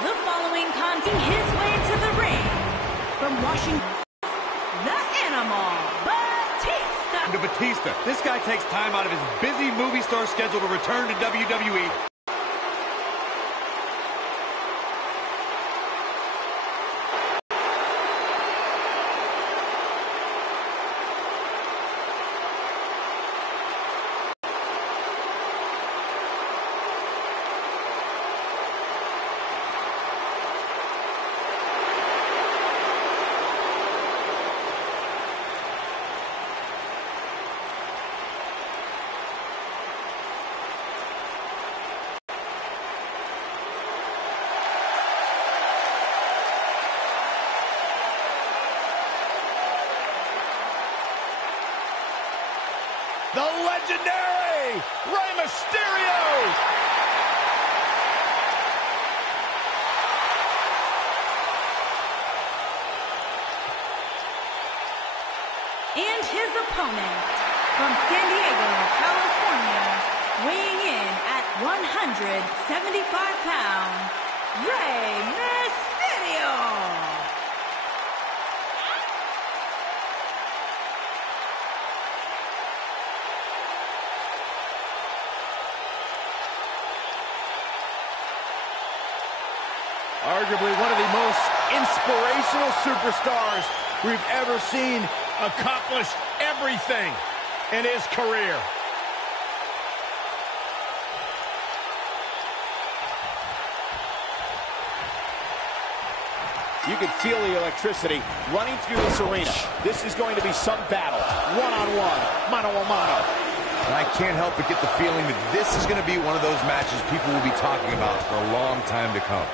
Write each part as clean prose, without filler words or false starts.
The following contest his way to the ring from Washington, the Animal, Batista. To Batista. This guy takes time out of his busy movie star schedule to return to WWE. The legendary Rey Mysterio! And his opponent from San Diego, California, weighing in at 175 pounds, Rey Mysterio. Arguably one of the most inspirational superstars we've ever seen accomplish everything in his career. You can feel the electricity running through this arena. This is going to be some battle. One-on-one, mano-a-mano. I can't help but get the feeling that this is going to be one of those matches people will be talking about for a long time to come.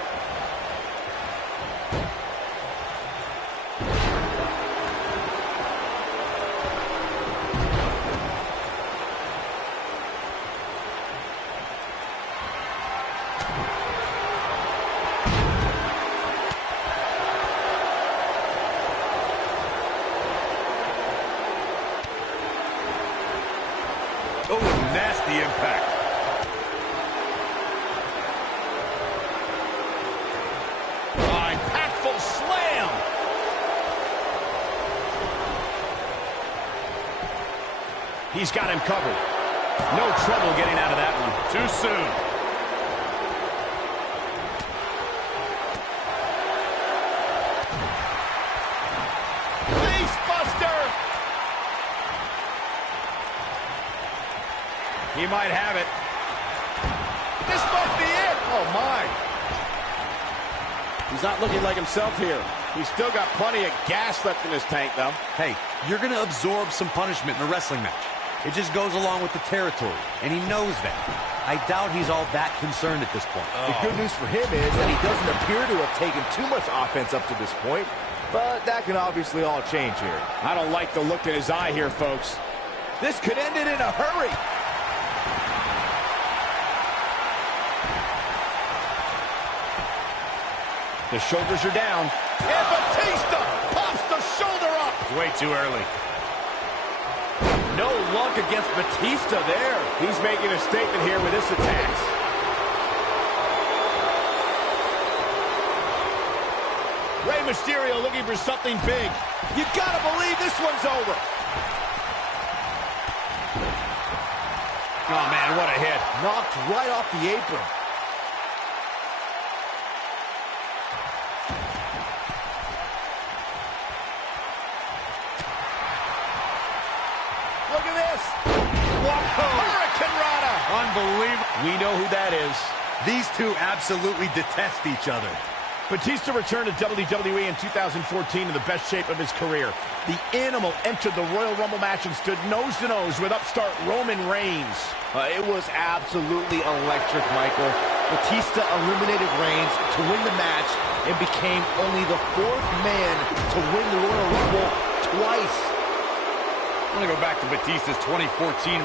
Oh, nasty impact. Oh, impactful slam. He's got him covered. No trouble getting out of that one. Too soon. Face buster. He might have it. This might be it. Oh, my. He's not looking like himself here. He's still got plenty of gas left in his tank, though. Hey, you're going to absorb some punishment in a wrestling match. It just goes along with the territory, and he knows that. I doubt he's all that concerned at this point. The good news for him is that he doesn't appear to have taken too much offense up to this point, but that can obviously all change here. I don't like the look in his eye here, folks. This could end it in a hurry. The shoulders are down. And Batista pops the shoulder up. It's way too early. No luck against Batista there. He's making a statement here with this attack. Rey Mysterio looking for something big. You gotta believe this one's over. Oh, man, what a hit. Knocked right off the apron. Look at this. Hurricane Rana. Unbelievable. We know who that is. These two absolutely detest each other. Batista returned to WWE in 2014 in the best shape of his career. The Animal entered the Royal Rumble match and stood nose-to-nose with upstart Roman Reigns. It was absolutely electric, Michael. Batista eliminated Reigns to win the match and became only the fourth man to win the Royal Rumble twice. I want to go back to Batista's 2014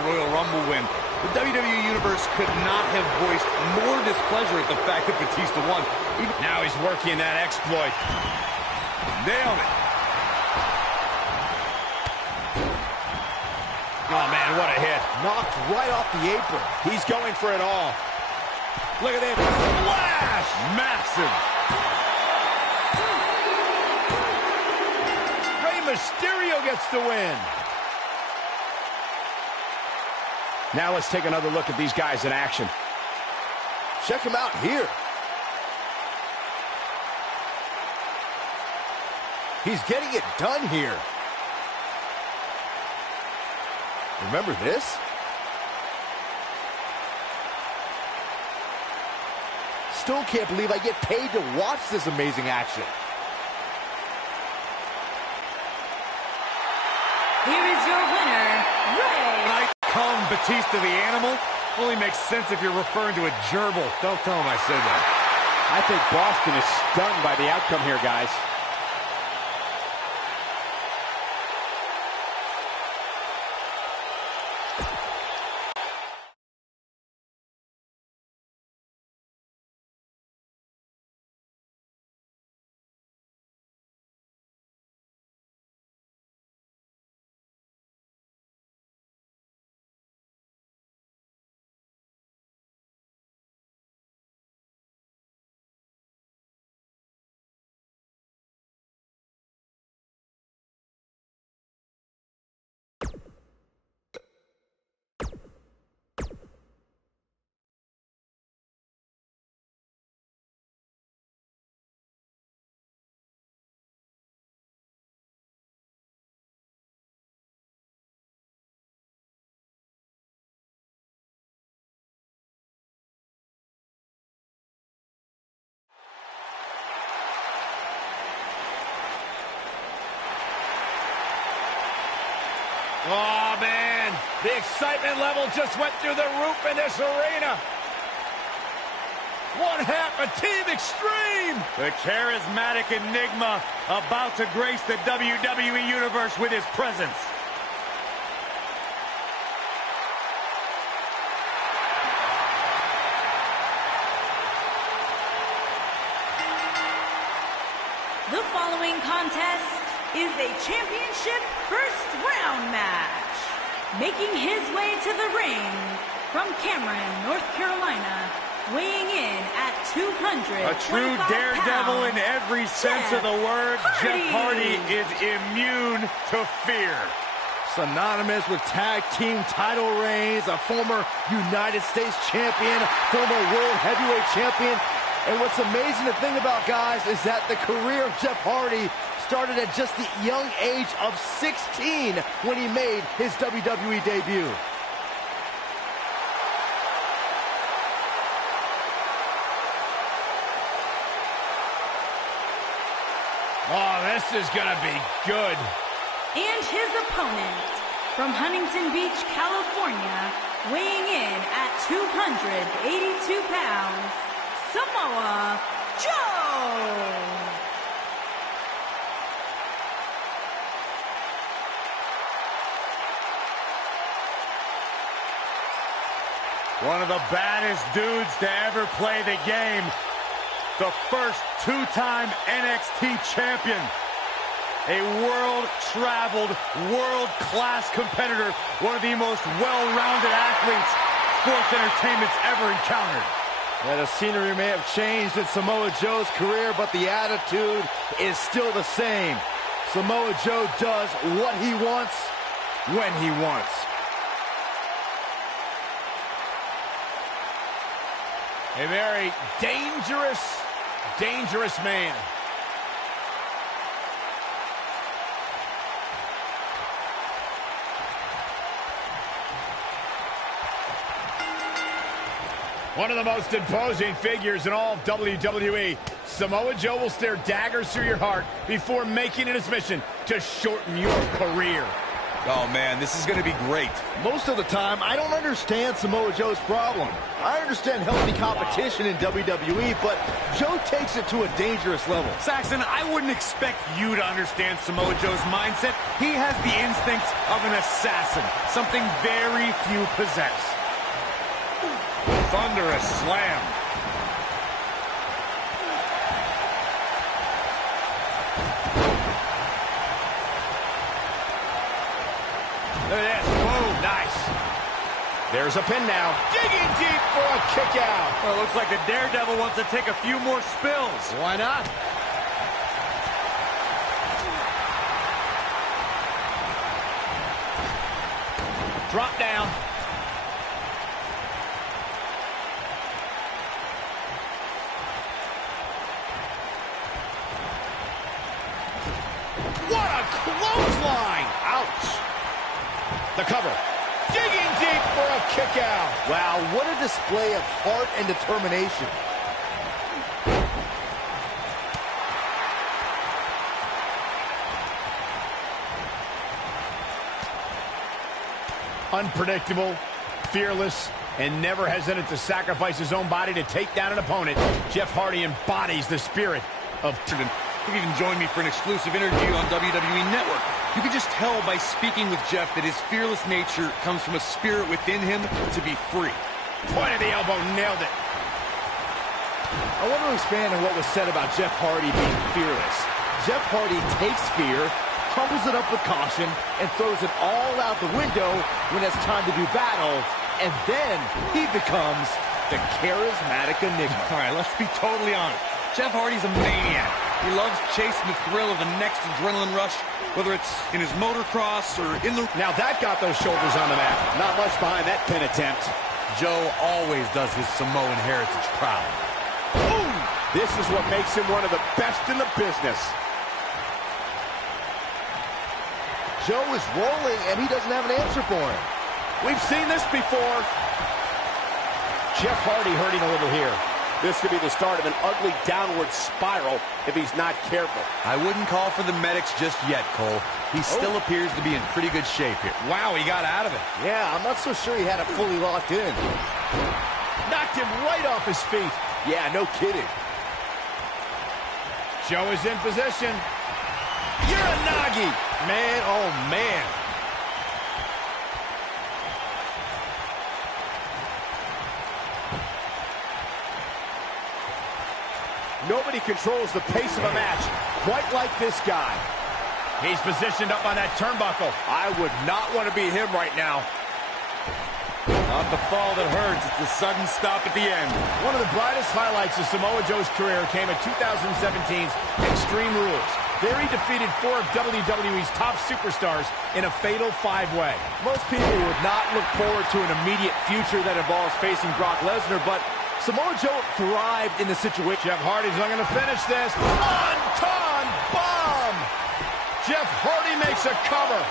Royal Rumble win. The WWE Universe could not have voiced more displeasure at the fact that Batista won. Now he's working that exploit. Nailed it. Oh, man, what a hit. Knocked right off the apron. He's going for it all. Look at this. Flash! Massive. Rey Mysterio gets the win. Now let's take another look at these guys in action. Check him out here. He's getting it done here. Remember this? Still can't believe I get paid to watch this amazing action. Here is your winner, Rey. Icon Batista the Animal only makes sense if you're referring to a gerbil. Don't tell him I said that. I think Boston is stunned by the outcome here, guys. Oh, man. The excitement level just went through the roof in this arena. One half of Team Extreme. The charismatic enigma about to grace the WWE Universe with his presence. The following contest is a championship first round match. Making his way to the ring from Cameron, North Carolina, weighing in at 225 A true daredevil in every sense of the word, Jeff Hardy is immune to fear. Synonymous with tag team title reigns, a former United States champion, former world heavyweight champion. And what's amazing to think about, guys, is that the career of Jeff Hardy started at just the young age of 16 when he made his WWE debut. Oh, this is going to be good. And his opponent from Huntington Beach, California, weighing in at 282 pounds, Samoa Joe. One of the baddest dudes to ever play the game. The first two-time NXT champion. A world-traveled, world-class competitor. One of the most well-rounded athletes sports entertainment's ever encountered. Yeah, the scenery may have changed in Samoa Joe's career, but the attitude is still the same. Samoa Joe does what he wants, when he wants. A very dangerous man. One of the most imposing figures in all of WWE. Samoa Joe will stare daggers through your heart before making it his mission to shorten your career. Oh, man, this is going to be great. Most of the time, I don't understand Samoa Joe's problem. I understand healthy competition in WWE, but Joe takes it to a dangerous level. Saxon, I wouldn't expect you to understand Samoa Joe's mindset. He has the instincts of an assassin, something very few possess. Thunderous slam. Look at this. Whoa, nice. There's a pin now. Digging deep for a kick out. Well, it looks like the Daredevil wants to take a few more spills. Why not? Drop down. What a clothesline! Ouch! The cover. Digging deep for a kick out. Wow, what a display of heart and determination. Unpredictable, fearless, and never hesitant to sacrifice his own body to take down an opponent. Jeff Hardy embodies the spirit of... You've even joined me for an exclusive interview on WWE Network. You can just tell by speaking with Jeff that his fearless nature comes from a spirit within him to be free. Point of the elbow, nailed it. I want to expand on what was said about Jeff Hardy being fearless. Jeff Hardy takes fear, crumbles it up with caution, and throws it all out the window when it's time to do battle, and then he becomes the charismatic enigma. All right, let's be totally honest. Jeff Hardy's a maniac. He loves chasing the thrill of the next adrenaline rush, whether it's in his motocross or in the... Now that got those shoulders on the mat. Not much behind that pin attempt. Joe always does his Samoan heritage proud. Boom! This is what makes him one of the best in the business. Joe is rolling, and he doesn't have an answer for him. We've seen this before. Jeff Hardy hurting a little here. This could be the start of an ugly downward spiral if he's not careful. I wouldn't call for the medics just yet, Cole. He still appears to be in pretty good shape here. Wow, he got out of it. Yeah, I'm not so sure he had it fully locked in. Knocked him right off his feet. Yeah, no kidding. Joe is in position. Uranagi. Man, oh man. Nobody controls the pace of a match quite like this guy. He's positioned up on that turnbuckle. I would not want to be him right now. Not the fall that hurts, it's the sudden stop at the end. One of the brightest highlights of Samoa Joe's career came at 2017's Extreme Rules. There he defeated 4 of WWE's top superstars in a fatal 5-way. Most people would not look forward to an immediate future that involves facing Brock Lesnar, but Samoa Joe thrived in the situation. Jeff Hardy's looking to finish this. Wonton bomb! Jeff Hardy makes a cover.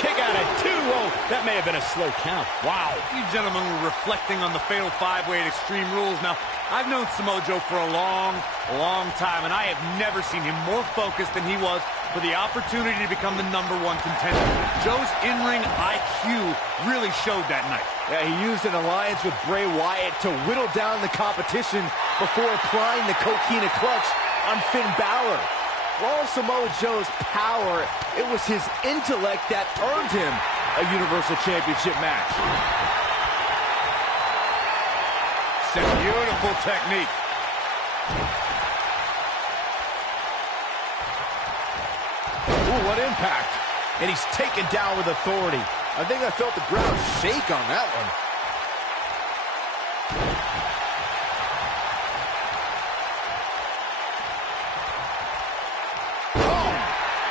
Kick out at 2. Oh, that may have been a slow count. Wow. You gentlemen were reflecting on the fatal 5-way at Extreme Rules. Now, I've known Samoa Joe for a long time, and I have never seen him more focused than he was for the opportunity to become the #1 contender. Joe's in-ring IQ really showed that night. Yeah, he used an alliance with Bray Wyatt to whittle down the competition before applying the coquina clutch on Finn Balor. For all Samoa Joe's power, it was his intellect that earned him a Universal Championship match. Some beautiful technique. Ooh, what impact. And he's taken down with authority. I think I felt the ground shake on that one. Oh,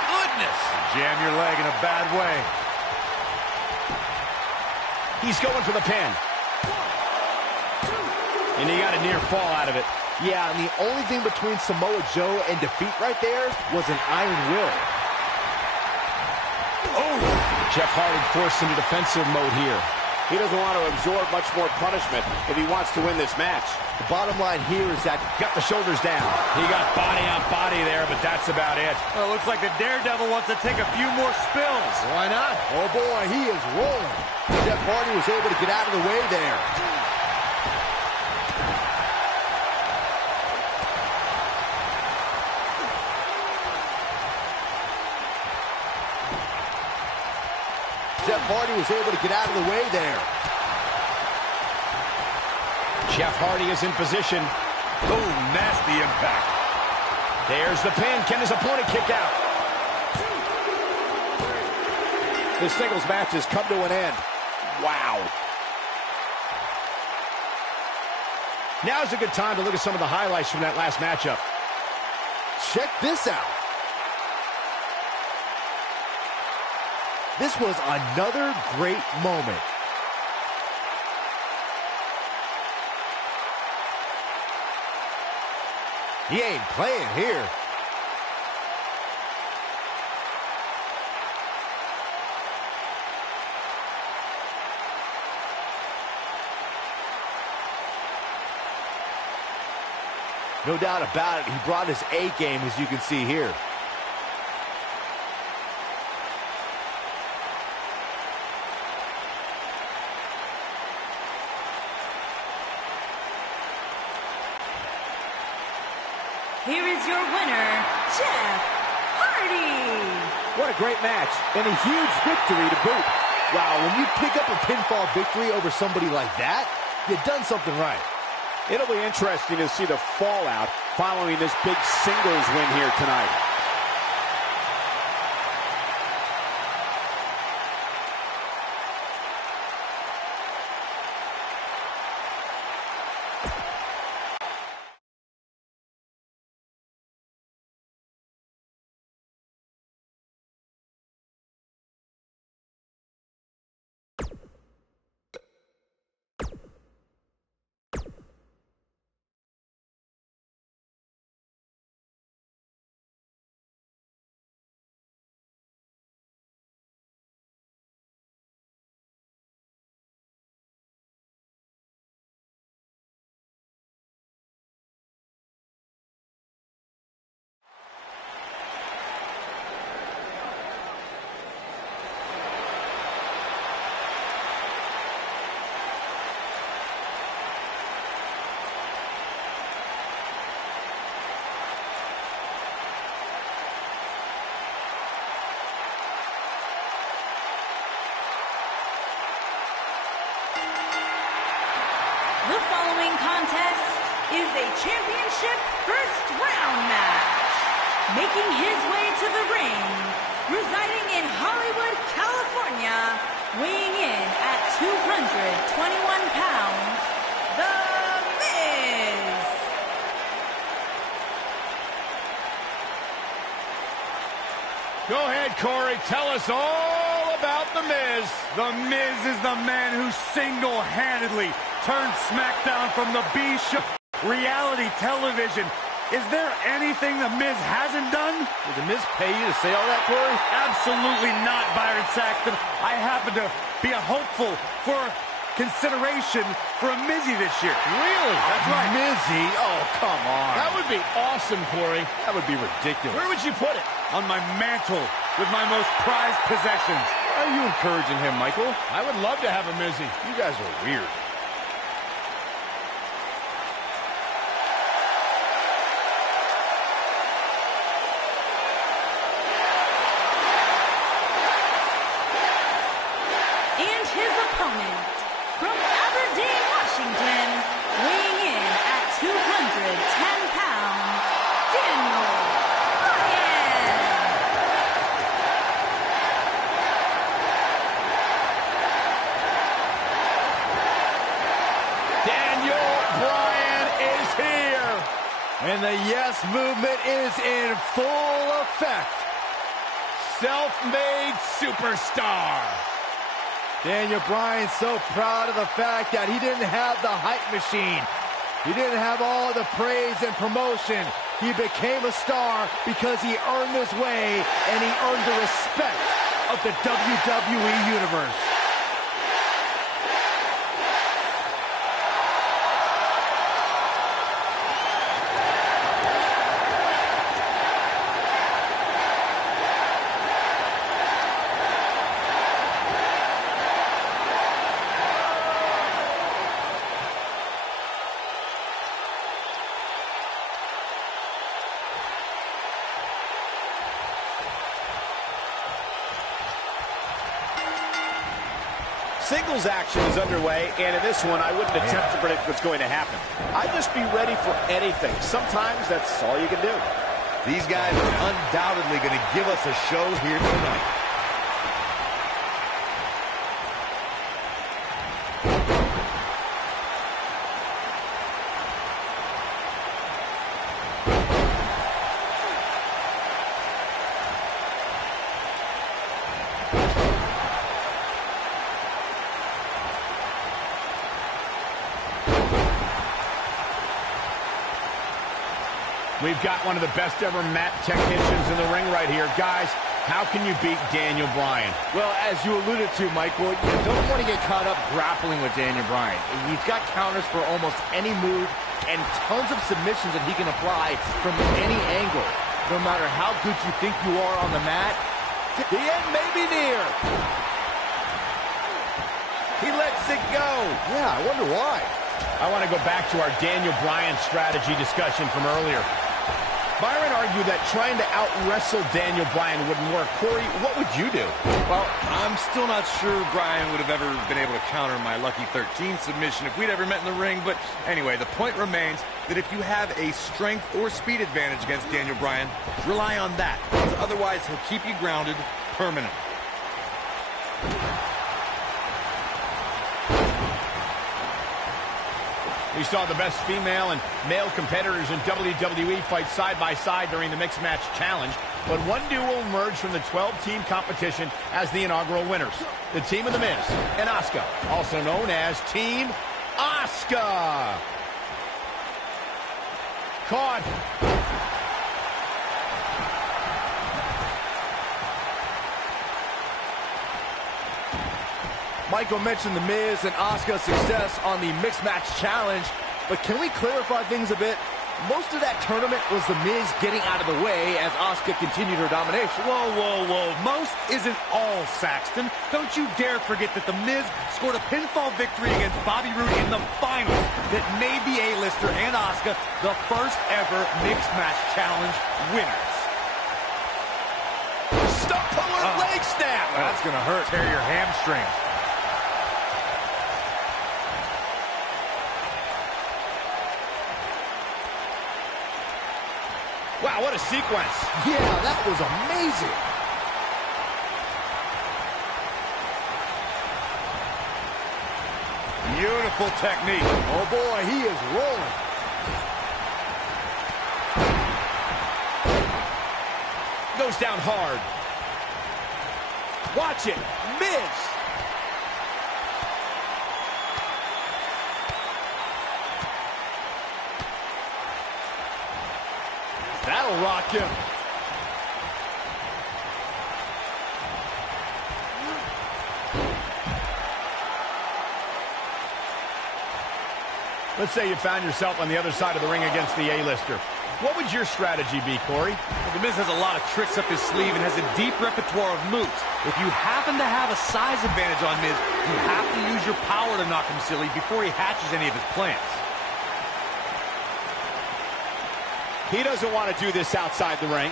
goodness. Jam your leg in a bad way. He's going for the pin. And he got a near fall out of it. Yeah, and the only thing between Samoa Joe and defeat right there was an iron will. Oh! Jeff Hardy forced into defensive mode here. He doesn't want to absorb much more punishment if he wants to win this match. The bottom line here is that got the shoulders down. He got body on body there, but that's about it. Well, it looks like the Daredevil wants to take a few more spills. Why not? Oh boy, he is rolling. Jeff Hardy was able to get out of the way there. Jeff Hardy was able to get out of the way there. Jeff Hardy is in position. Oh, nasty impact. There's the pin. Can his opponent kick out? This singles match has come to an end. Wow. Now's a good time to look at some of the highlights from that last matchup. Check this out. This was another great moment. He ain't playing here. No doubt about it, he brought his A game, as you can see here. Here is your winner, Jeff Hardy. What a great match, and a huge victory to boot. Wow, when you pick up a pinfall victory over somebody like that, you've done something right. It'll be interesting to see the fallout following this big singles win here tonight. The following contest is a championship first round match. Making his way to the ring, residing in Hollywood, California, weighing in at 221 pounds, The Miz. Go ahead, Corey. Tell us all about The Miz. The Miz is the man who single-handedly turned Smackdown from the B show reality television. Is there anything The Miz hasn't done? Did The Miz pay you to say all that, Corey? Absolutely not, Byron Saxton. I happen to be a hopeful for consideration for a Mizzy this year. Really? That's right. Mizzy? Oh, come on. That would be awesome, Corey. That would be ridiculous. Where would you put it? On my mantle with my most prized possessions. Why are you encouraging him, Michael? I would love to have a Mizzy. You guys are weird. And his opponent, from Aberdeen, Washington, weighing in at 210 pounds, Daniel Bryan. Daniel Bryan is here. And the yes movement is in full effect. Self-made superstar. Daniel Bryan's so proud of the fact that he didn't have the hype machine. He didn't have all the praise and promotion. He became a star because he earned his way and he earned the respect of the WWE Universe. Singles action is underway, and in this one, I wouldn't attempt to predict what's going to happen. I'd just be ready for anything. Sometimes that's all you can do. These guys are undoubtedly going to give us a show here tonight. We've got one of the best ever mat technicians in the ring right here. Guys, how can you beat Daniel Bryan? Well, as you alluded to, Michael, you don't want to get caught up grappling with Daniel Bryan. He's got counters for almost any move and tons of submissions that he can apply from any angle. No matter how good you think you are on the mat, the end may be near. He lets it go. Yeah, I wonder why. I want to go back to our Daniel Bryan strategy discussion from earlier. Byron argued that trying to out-wrestle Daniel Bryan wouldn't work. Corey, what would you do? Well, I'm still not sure Bryan would have ever been able to counter my lucky 13 submission if we'd ever met in the ring. But anyway, the point remains that if you have a strength or speed advantage against Daniel Bryan, rely on that. Because otherwise, he'll keep you grounded permanently. We saw the best female and male competitors in WWE fight side by side during the Mixed Match Challenge, but one duo emerged from the 12-team competition as the inaugural winners. The team of The Miz and Asuka, also known as Team Asuka. Caught. Michael mentioned The Miz and Asuka's success on the Mixed Match Challenge, but can we clarify things a bit? Most of that tournament was The Miz getting out of the way as Asuka continued her domination. Whoa, whoa, whoa. Most isn't all, Saxton. Don't you dare forget that The Miz scored a pinfall victory against Bobby Roode in the finals that made the A-lister and Asuka the first ever Mixed Match Challenge winners. Stump puller leg snap. That's going to hurt. Tear your hamstring. Wow, what a sequence. Yeah, that was amazing. Beautiful technique. Oh, boy, he is rolling. Goes down hard. Watch it. Miz. That'll rock him. Let's say you found yourself on the other side of the ring against the A-lister. What would your strategy be, Corey? Well, The Miz has a lot of tricks up his sleeve and has a deep repertoire of moves. If you happen to have a size advantage on Miz, you have to use your power to knock him silly before he hatches any of his plans. He doesn't want to do this outside the ring.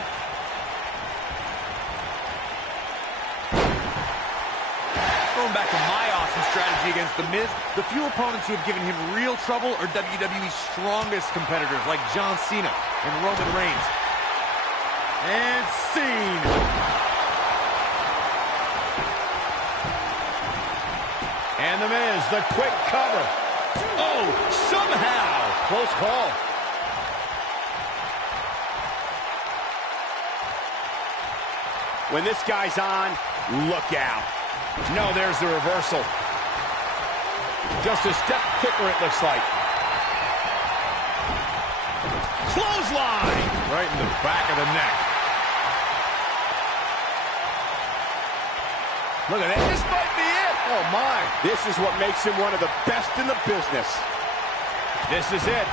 Going back to my awesome strategy against The Miz, the few opponents who have given him real trouble are WWE's strongest competitors like John Cena and Roman Reigns. And scene. And The Miz, the quick cover. Oh, somehow. Close call. When this guy's on, look out. No, there's the reversal. Just a step quicker, it looks like. Clothesline! Right in the back of the neck. Look at that. This might be it. Oh, my. This is what makes him one of the best in the business. This is it.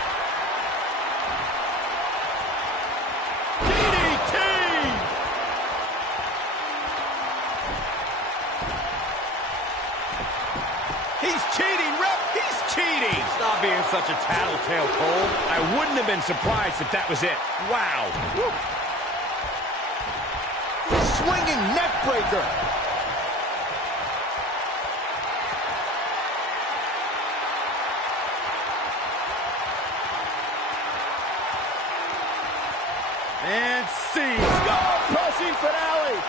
He's cheating, ref! He's cheating! Stop being such a tattletale, Cole. I wouldn't have been surprised if that was it. Wow. Woo. Swinging neck breaker. And sees. Oh, crushing finale.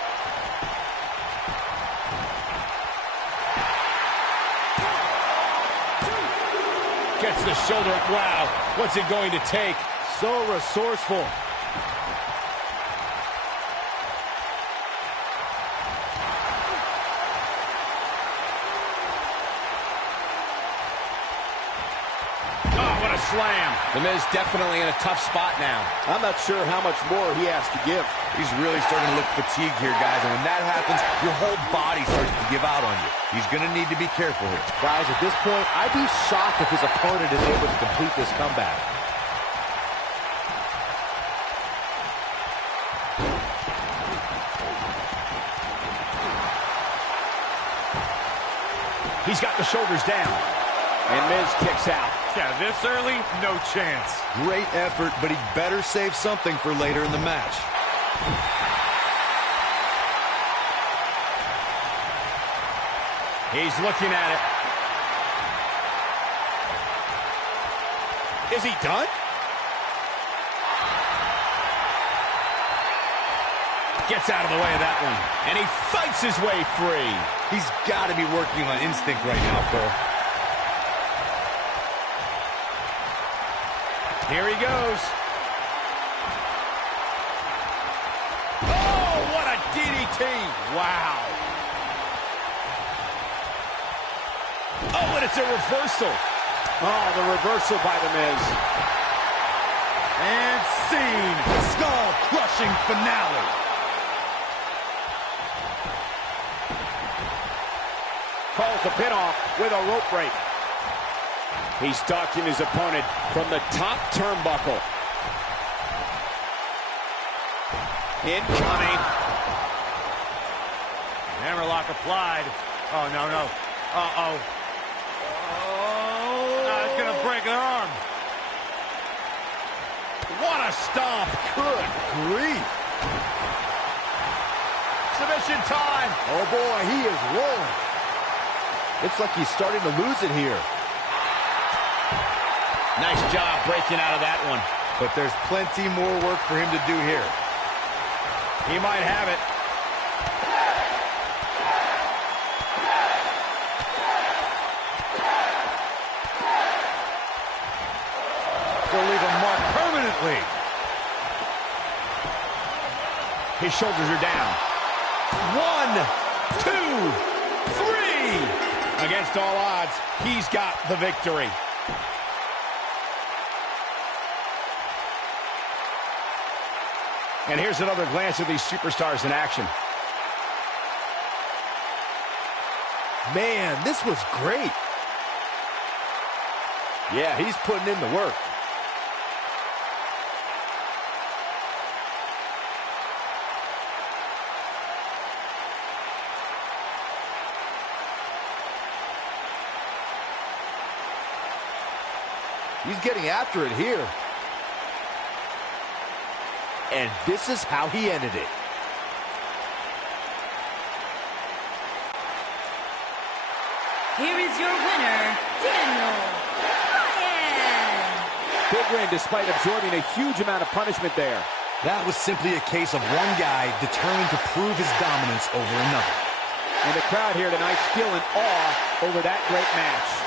Gets the shoulder up. Wow. What's it going to take? So resourceful. Oh, what a slam. The Miz definitely in a tough spot now. I'm not sure how much more he has to give. He's really starting to look fatigued here, guys. And when that happens, your whole body starts to give out on you. He's going to need to be careful here. Guys, at this point, I'd be shocked if his opponent is able to complete this comeback. He's got the shoulders down. And Miz kicks out. Yeah, this early, no chance. Great effort, but he'd better save something for later in the match. He's looking at it. Is he done? Gets out of the way of that one. And he fights his way free. He's got to be working on instinct right now, Cole. Here he goes. Oh, what a DDT. Wow. Oh, and it's a reversal. Oh, the reversal by the Miz. And scene. Skull-crushing finale. Calls the pin off with a rope break. He's stalking his opponent from the top turnbuckle. Incoming. Hammerlock applied. Oh, no, no. Uh-oh. Oh. It's going to break their arm. What a stomp. Good grief. Submission time. Oh, boy, he is rolling. Looks like he's starting to lose it here. Nice job breaking out of that one. But there's plenty more work for him to do here. He might have it. They'll leave a mark permanently. His shoulders are down. 1, 2, 3. Against all odds, he's got the victory. And here's another glance at these superstars in action. Man, this was great. Yeah, he's putting in the work. He's getting after it here. And this is how he ended it. Here is your winner, Daniel Bryan. Big win despite absorbing a huge amount of punishment there. That was simply a case of one guy determined to prove his dominance over another. And the crowd here tonight still in awe over that great match.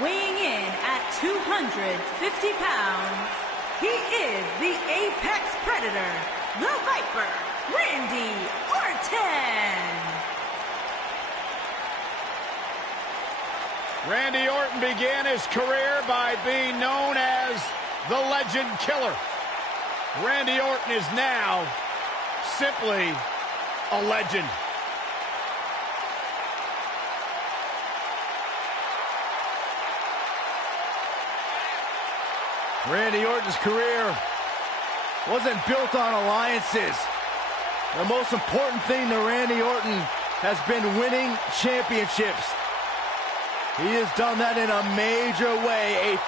Weighing in at 250 pounds, he is the Apex Predator, the Viper, Randy Orton. Randy Orton began his career by being known as the Legend Killer. Randy Orton is now simply a legend. Randy Orton's career wasn't built on alliances. The most important thing to Randy Orton has been winning championships. He has done that in a major way, a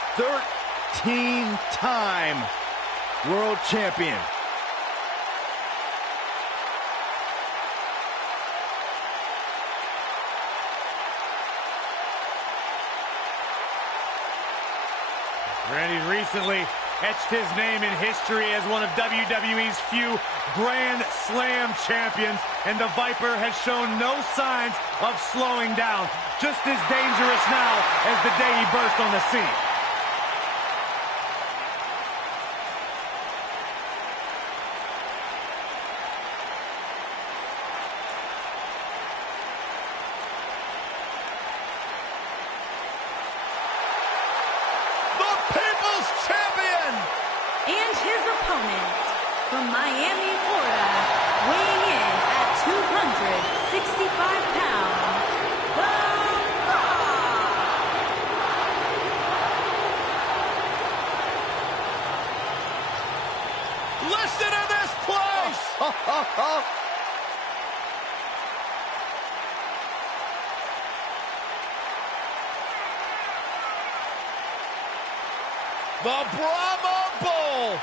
13-time world champion. Randy recently etched his name in history as one of WWE's few Grand Slam champions, and the Viper has shown no signs of slowing down. Just as dangerous now as the day he burst on the scene. And his opponent, from Miami, Florida, weighing in at 265 pounds, The Rock! Listen to this place! The Brahma Bull!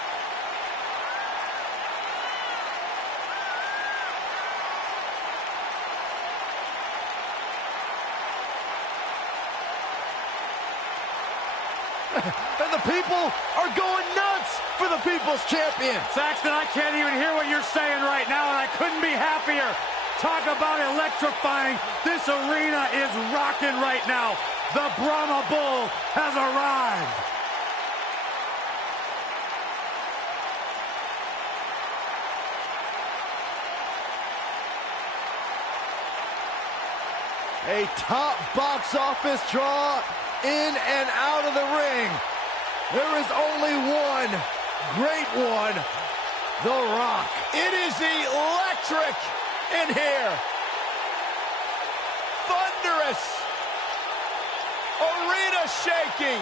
And the people are going nuts for the People's Champion. Saxton, I can't even hear what you're saying right now, and I couldn't be happier. Talk about electrifying. This arena is rocking right now. The Brahma Bull has arrived. A top box office draw in and out of the ring. There is only one great one, The Rock. It is electric in here. Thunderous. Arena shaking.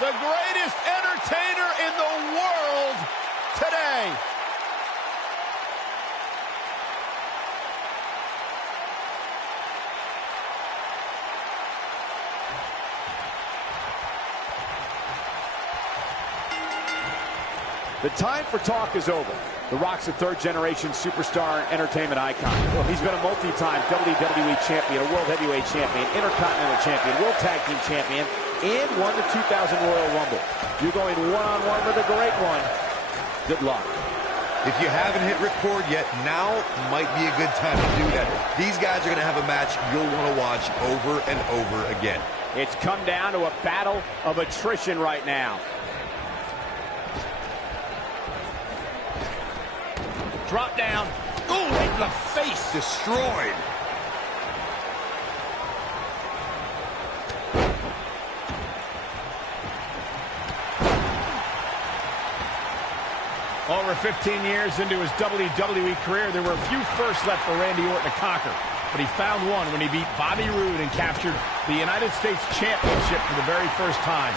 The greatest entertainer in the world today. The time for talk is over. The Rock's a third-generation superstar and entertainment icon. He's been a multi-time WWE champion, a World Heavyweight champion, Intercontinental champion, World Tag Team champion, and won the 2000 Royal Rumble. You're going one-on-one with a great one. Good luck. If you haven't hit record yet, now might be a good time to do that. These guys are going to have a match you'll want to watch over and over again. It's come down to a battle of attrition right now. Drop down. Ooh, right in the face. Destroyed. Over 15 years into his WWE career, there were a few firsts left for Randy Orton to conquer. But he found one when he beat Bobby Roode and captured the United States Championship for the very first time.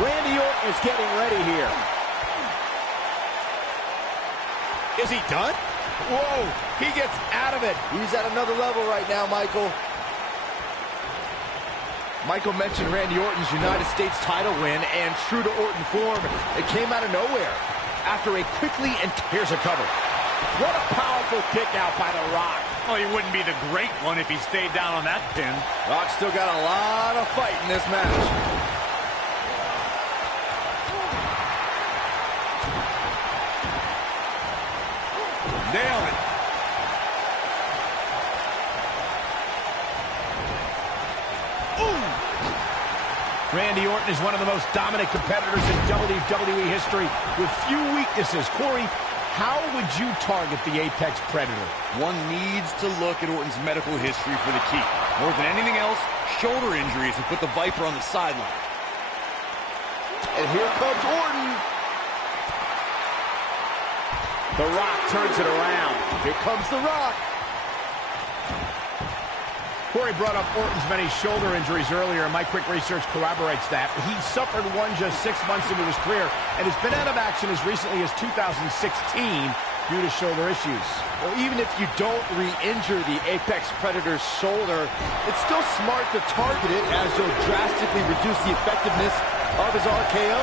Randy Orton is getting ready here. Is he done? Whoa, he gets out of it. He's at another level right now, Michael. Michael mentioned Randy Orton's United States title win, and true to Orton form, it came out of nowhere after a quickly and here's a cover. What a powerful kick out by The Rock. Oh, he wouldn't be the great one if he stayed down on that pin. Rock still got a lot of fight in this match. Nailed it. Ooh! Randy Orton is one of the most dominant competitors in WWE history with few weaknesses. Corey, how would you target the Apex Predator? One needs to look at Orton's medical history for the key. More than anything else, shoulder injuries have put the Viper on the sideline. And here comes Orton. The Rock turns it around. Here comes The Rock. Corey brought up Orton's many shoulder injuries earlier, and my quick research corroborates that. He suffered one just 6 months into his career and has been out of action as recently as 2016 due to shoulder issues. Well, even if you don't re-injure the Apex Predator's shoulder, it's still smart to target it, as you'll drastically reduce the effectiveness of his RKO.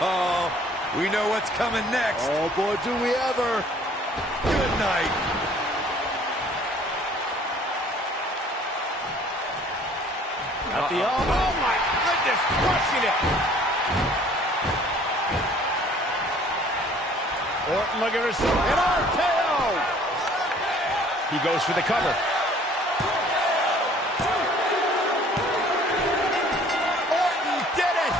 Oh, we know what's coming next. Oh, boy, do we ever. Good night. At the elbow. Oh, my goodness, crushing it. Orton looking for some. An RKO. He goes for the cover. Orton did it.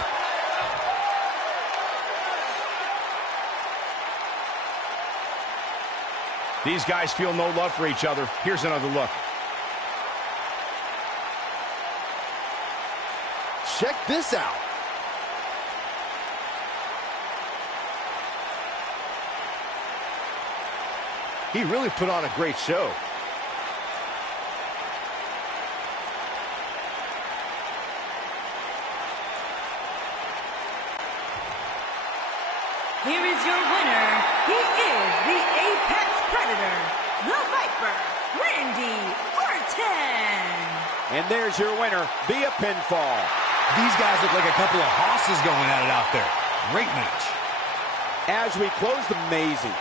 These guys feel no love for each other. Here's another look. Check this out. He really put on a great show. Here is your winner. He is the Apex Predator, the Viper, Randy Orton. And there's your winner via pinfall. These guys look like a couple of hosses going at it out there. Great match. As we close, amazing.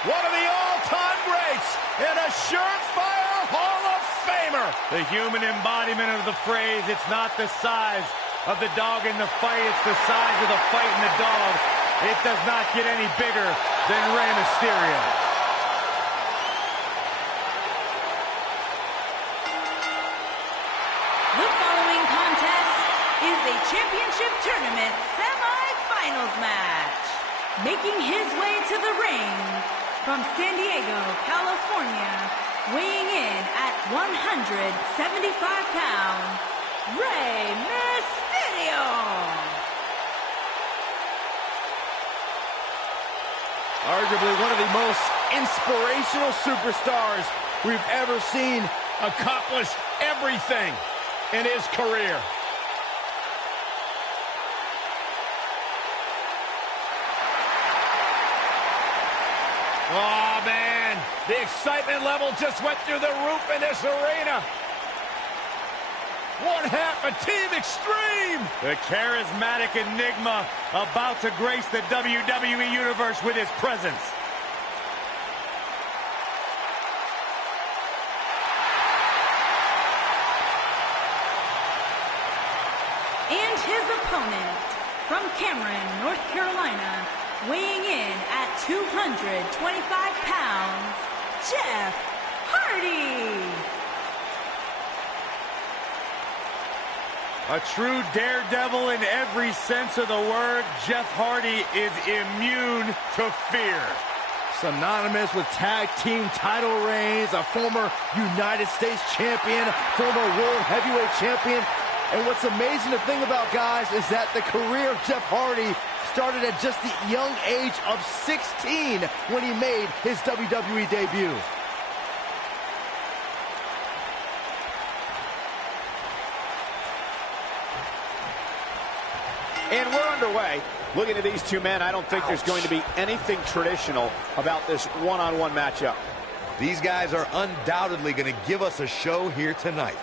One of the all-time greats and a surefire Hall of Famer. The human embodiment of the phrase, it's not the size of the dog in the fight, it's the size of the fight in the dog. It does not get any bigger than Rey Mysterio. The following contest is a championship tournament semi-finals match. Making his way to the ring from San Diego, California, weighing in at 175 pounds, Rey Mysterio. Arguably one of the most inspirational superstars we've ever seen. Accomplished everything in his career. Oh, man, the excitement level just went through the roof in this arena. One half of Team Extreme. The charismatic enigma about to grace the WWE Universe with his presence. And his opponent from Cameron, North Carolina, weighing in at 225 pounds, Jeff Hardy. A true daredevil in every sense of the word, Jeff Hardy is immune to fear. Synonymous with tag team title reigns, a former United States champion, former world heavyweight champion. And what's amazing to think about, guys, is that the career of Jeff Hardy started at just the young age of 16 when he made his WWE debut. And we're underway. Looking at these two men, I don't think there's going to be anything traditional about this one-on-one matchup. These guys are undoubtedly going to give us a show here tonight.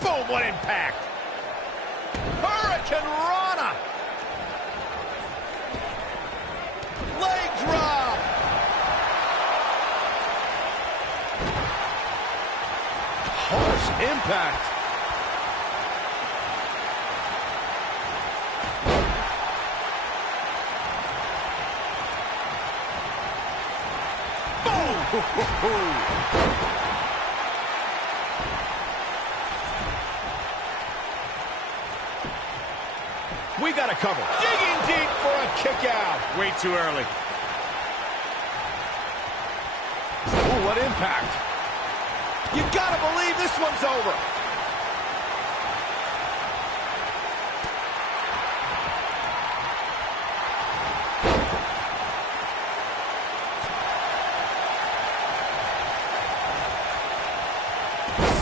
Boom, what impact. Hurricane Rana. Leg drop. Harsh impact. We got to cover. Digging deep for a kick out. Way too early. Ooh, what impact. You got to believe this one's over.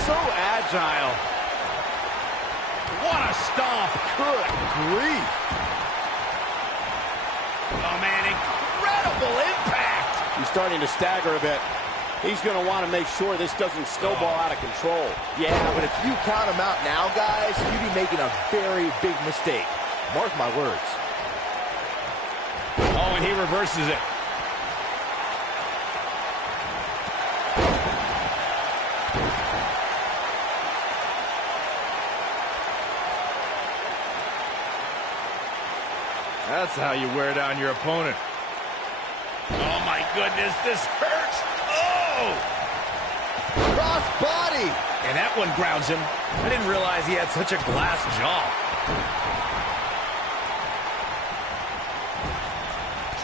So agile. What a stomp. Good grief. Oh, man, incredible impact. He's starting to stagger a bit. He's going to want to make sure this doesn't snowball out of control. Yeah, but if you count him out now, guys, you'd be making a very big mistake. Mark my words. Oh, and he reverses it. That's how you wear down your opponent. Oh, my goodness, this hurts. Oh! Cross body. And that one grounds him. I didn't realize he had such a glass jaw.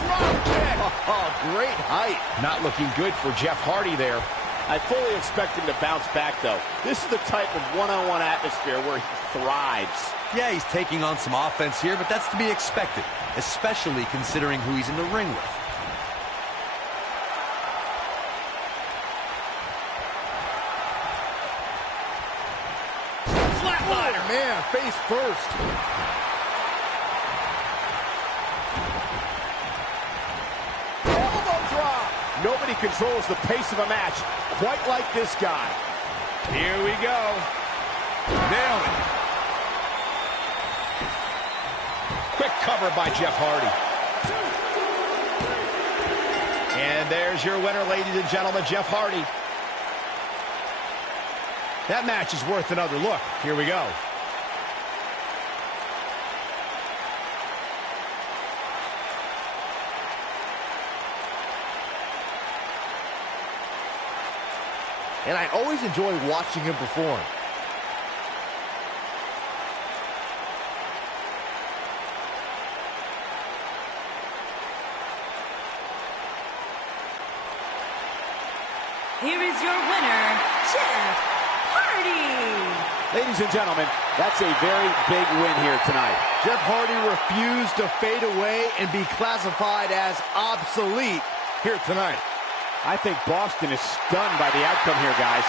Drop kick. Oh, great height. Not looking good for Jeff Hardy there. I fully expect him to bounce back, though. This is the type of one-on-one atmosphere where he thrives. Yeah, he's taking on some offense here, but that's to be expected, especially considering who he's in the ring with. Flatliner. Oh, man, face first. Elbow drop. Nobody controls the pace of a match quite like this guy. Here we go. Nailed it. Quick cover by Jeff Hardy. And there's your winner, ladies and gentlemen, Jeff Hardy. That match is worth another look. Here we go. And I always enjoy watching him perform. Here is your winner, Jeff Hardy. Ladies and gentlemen, that's a very big win here tonight. Jeff Hardy refused to fade away and be classified as obsolete here tonight. I think Boston is stunned by the outcome here, guys.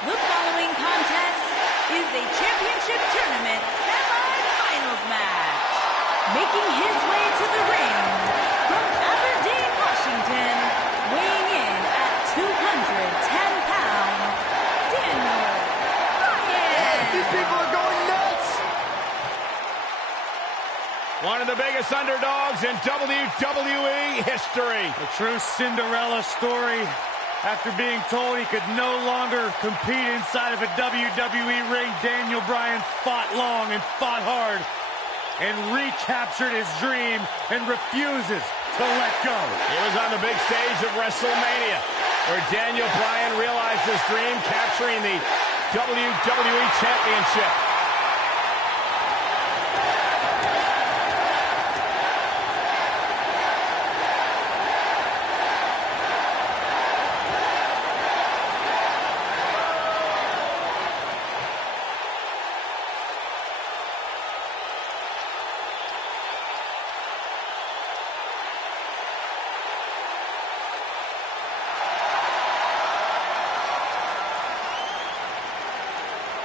The following contest is a championship tournament semi-finals match. Making his way to the ring from Aberdeen, the biggest underdogs in WWE history. A true Cinderella story. After being told he could no longer compete inside of a WWE ring, Daniel Bryan fought long and fought hard and recaptured his dream and refuses to let go. It was on the big stage of WrestleMania where Daniel Bryan realized his dream, capturing the WWE Championship.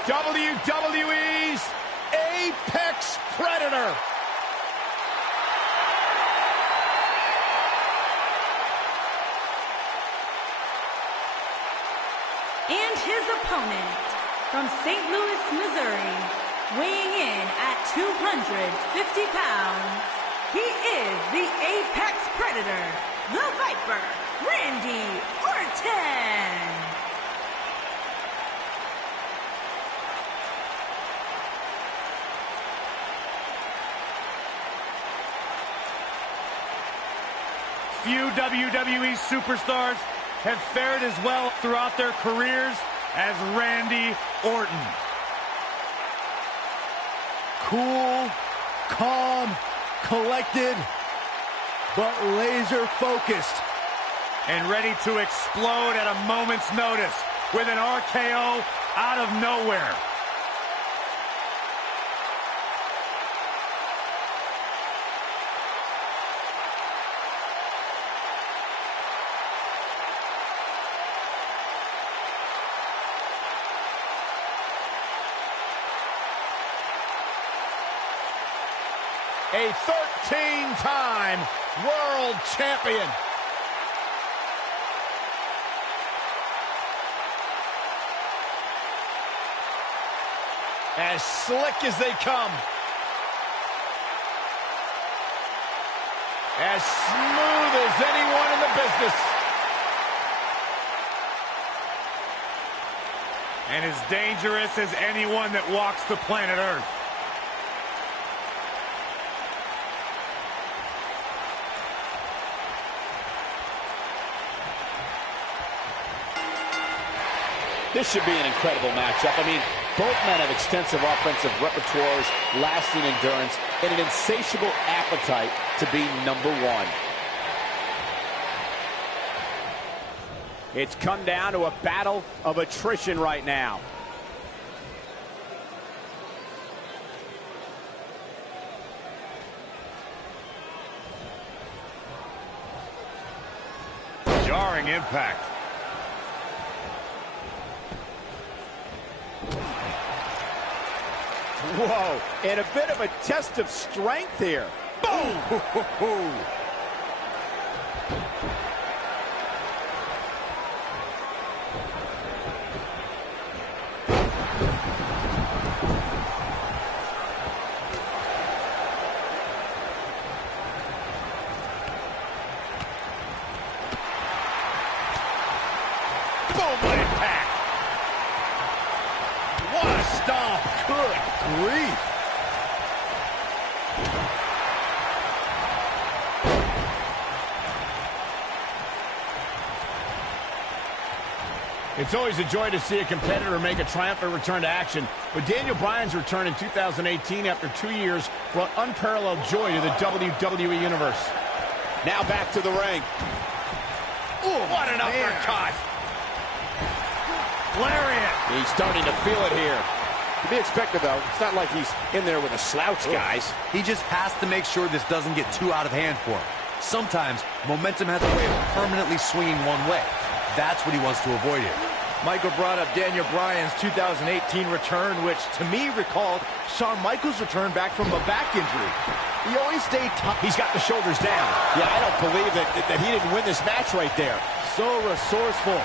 WWE's Apex Predator. And his opponent from St. Louis, Missouri, weighing in at 250 pounds, he is the Apex Predator, the Viper, Randy Orton. Few WWE superstars have fared as well throughout their careers as Randy Orton. Cool, calm, collected, but laser focused. And ready to explode at a moment's notice with an RKO out of nowhere. A 13-time world champion. As slick as they come. As smooth as anyone in the business. And as dangerous as anyone that walks the planet Earth. This should be an incredible matchup. I mean, both men have extensive offensive repertoires, lasting endurance, and an insatiable appetite to be number one. It's come down to a battle of attrition right now. Jarring impact. Whoa, and a bit of a test of strength here. Boom! Boom, impact. What a stomp. Good grief. It's always a joy to see a competitor make a triumphant return to action, but Daniel Bryan's return in 2018 after 2 years brought unparalleled joy to the WWE Universe. Now back to the ring. Ooh, what an uppercut. Lariat. He's starting to feel it here. To be expected, though. It's not like he's in there with a slouch, guys. He just has to make sure this doesn't get too out of hand for him. Sometimes, momentum has a way of permanently swinging one way. That's what he wants to avoid here. Michael brought up Daniel Bryan's 2018 return, which to me recalled Shawn Michaels' return back from a back injury. He always stayed tough. He's got the shoulders down. Yeah, I don't believe that he didn't win this match right there. So resourceful.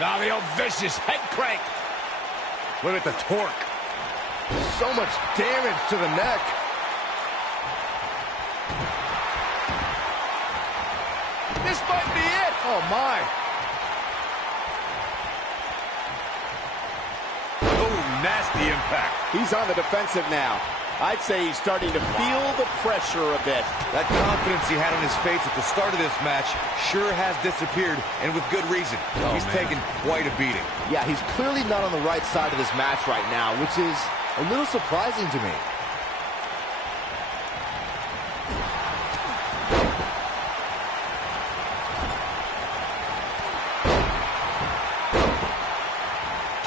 Now the old vicious head crank. Look at the torque. So much damage to the neck. This might be it. Oh, my. Oh, nasty impact. He's on the defensive now. I'd say he's starting to feel the pressure a bit. That confidence he had on his face at the start of this match sure has disappeared, and with good reason. He's taken quite a beating. Yeah, he's clearly not on the right side of this match right now, which is a little surprising to me.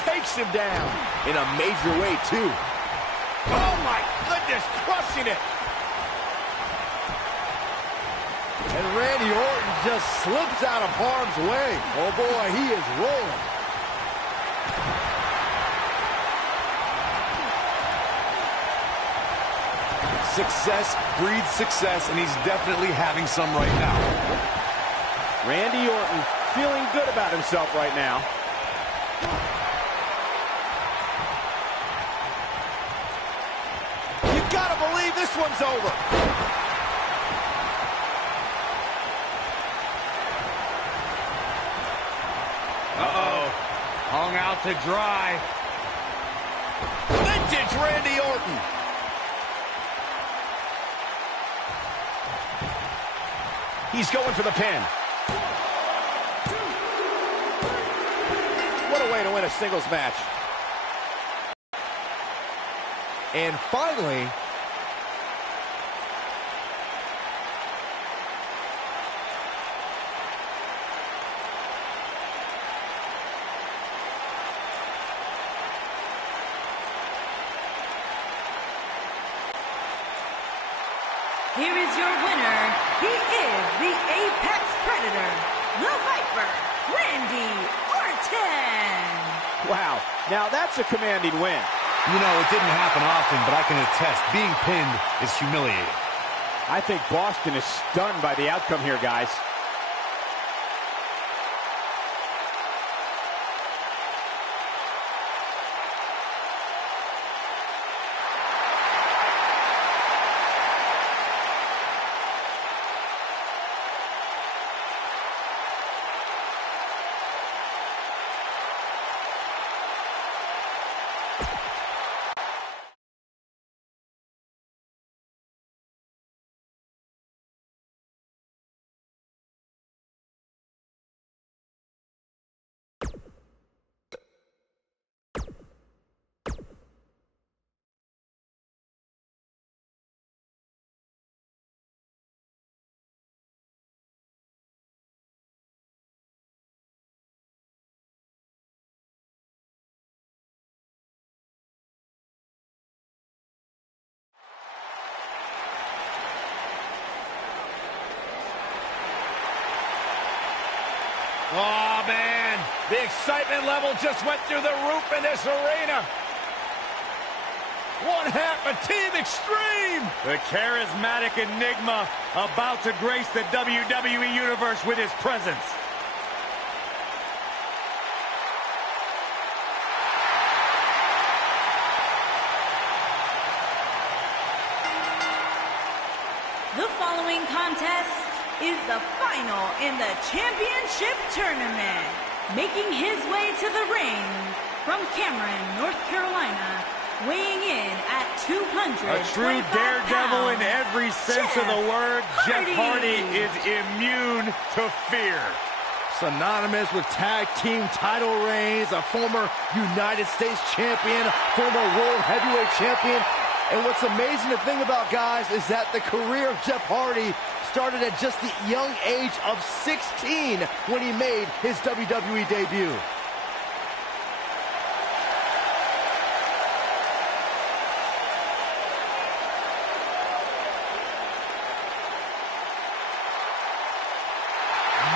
Takes him down. In a major way, too. Oh, my goodness, crushing it. And Randy Orton just slips out of harm's way. Oh, boy, he is rolling. Success breeds success, and he's definitely having some right now. Randy Orton feeling good about himself right now. You gotta believe this one's over. Uh-oh. Hung out to dry. Vintage Randy Orton. He's going for the pin. What a way to win a singles match. And finally, here is your winner. He is the Apex Predator, the Viper, Randy Orton. Wow, now that's a commanding win. You know, it didn't happen often, but I can attest, being pinned is humiliating. I think Boston is stunned by the outcome here, guys. Oh, man. The excitement level just went through the roof in this arena. One half of Team Extreme. The charismatic enigma about to grace the WWE Universe with his presence. The following contest is the final in the championship tournament. Making his way to the ring from Cameron, North Carolina, weighing in at 225 A true daredevil in every sense of the word, Jeff Hardy is immune to fear. synonymous with tag team title reigns, a former United States champion, former World Heavyweight champion. And what's amazing to think about, guys, is that the career of Jeff Hardy started at just the young age of 16 when he made his WWE debut.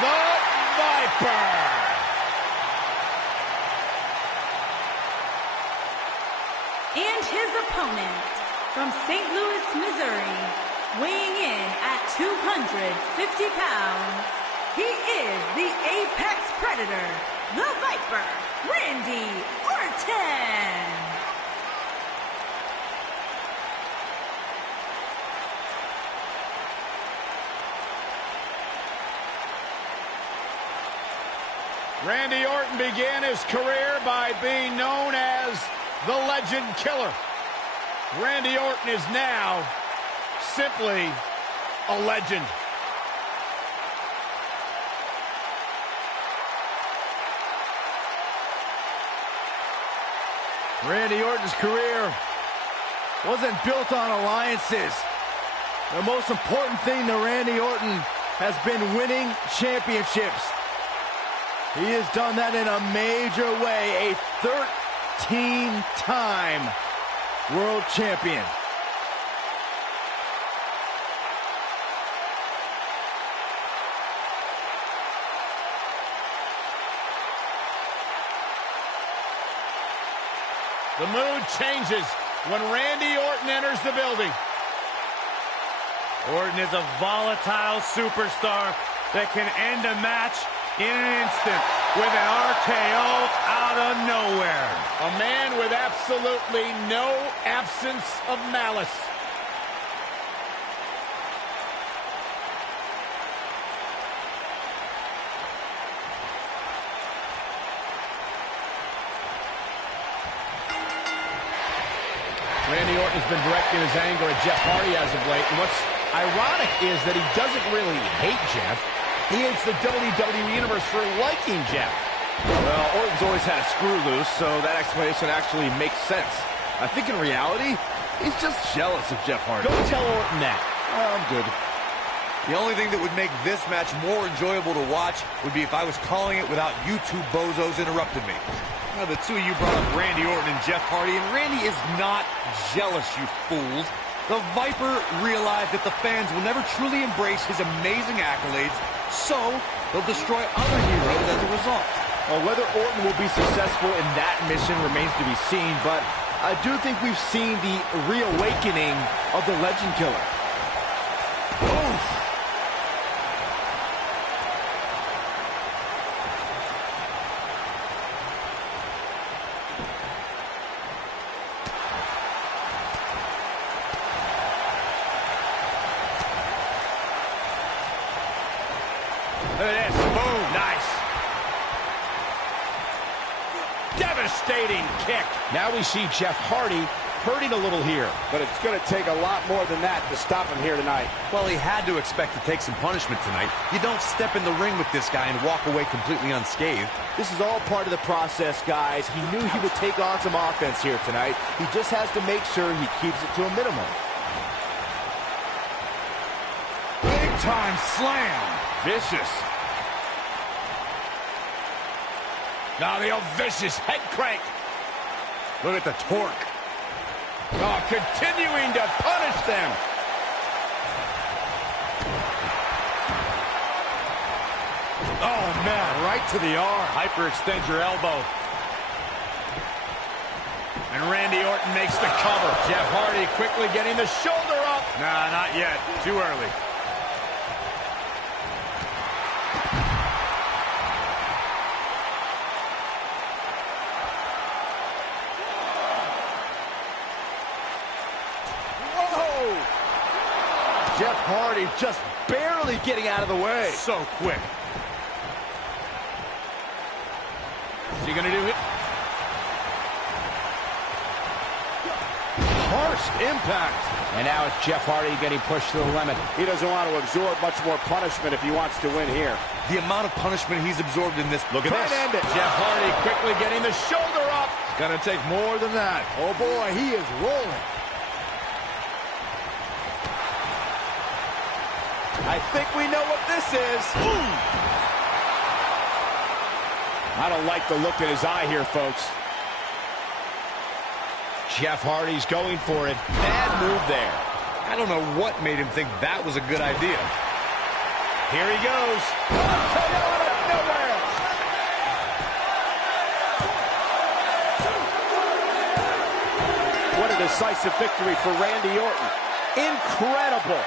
The Viper. And his opponent from St. Louis, Missouri, weighing in at 250 pounds, he is the Apex Predator, the Viper, Randy Orton. Randy Orton began his career by being known as the Legend Killer. Randy Orton is now simply a legend. Randy Orton's career wasn't built on alliances. The most important thing to Randy Orton has been winning championships. He has done that in a major way, a 13-time world champion. The mood changes when Randy Orton enters the building. Orton is a volatile superstar that can end a match in an instant with an RKO out of nowhere. A man with absolutely no absence of malice. Randy Orton has been directing his anger at Jeff Hardy as of late. And what's ironic is that he doesn't really hate Jeff. He hates the WWE Universe for liking Jeff. Well, Orton's always had a screw loose, so that explanation actually makes sense. I think in reality, he's just jealous of Jeff Hardy. Go tell Orton that. I'm good. The only thing that would make this match more enjoyable to watch would be if I was calling it without you two bozos interrupting me. Now, the two of you brought up Randy Orton and Jeff Hardy, and Randy is not jealous, you fools. The Viper realized that the fans will never truly embrace his amazing accolades, so they'll destroy other heroes as a result. Well, whether Orton will be successful in that mission remains to be seen, but I do think we've seen the reawakening of the Legend Killer. Oof. Look at this. Boom. Nice. Devastating kick. Now we see Jeff Hardy hurting a little here. But it's going to take a lot more than that to stop him here tonight. Well, he had to expect to take some punishment tonight. You don't step in the ring with this guy and walk away completely unscathed. This is all part of the process, guys. He knew he would take on some offense here tonight. He just has to make sure he keeps it to a minimum. Big time slam. Vicious. Now the old vicious head crank. Look at the torque. Oh, continuing to punish them. Oh, man, right to the arm. Hyperextend your elbow. And Randy Orton makes the cover. Jeff Hardy quickly getting the shoulder up. Nah, not yet. Too early. Jeff Hardy just barely getting out of the way. So quick. Is he going to do it? Harsh impact. And now it's Jeff Hardy getting pushed to the limit. He doesn't want to absorb much more punishment if he wants to win here. The amount of punishment he's absorbed in this. Look at this. End it. Jeff Hardy quickly getting the shoulder up. It's going to take more than that. Oh, boy, he is rolling. I think we know what this is. Ooh. I don't like the look in his eye here, folks. Jeff Hardy's going for it. Bad move there. I don't know what made him think that was a good idea. Here he goes. Out of nowhere. What a decisive victory for Randy Orton. Incredible.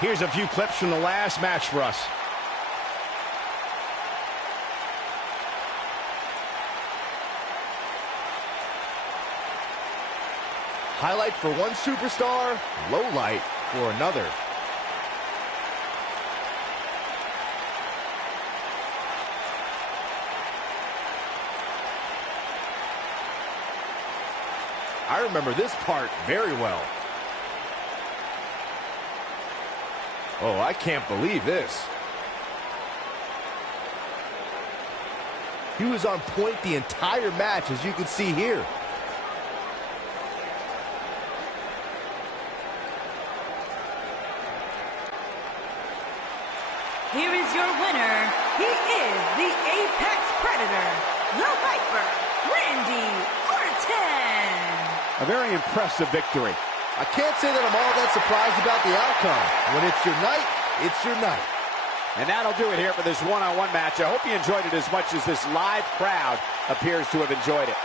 Here's a few clips from the last match for us. Highlight for one superstar, low light for another. remember this part very well. Oh, I can't believe this. He was on point the entire match, as you can see here. Here is your winner. He is the Apex Predator, the Viper, Randy Orton. A very impressive victory. I can't say that I'm all that surprised about the outcome. When it's your night, it's your night. And that'll do it here for this one-on-one match. I hope you enjoyed it as much as this live crowd appears to have enjoyed it.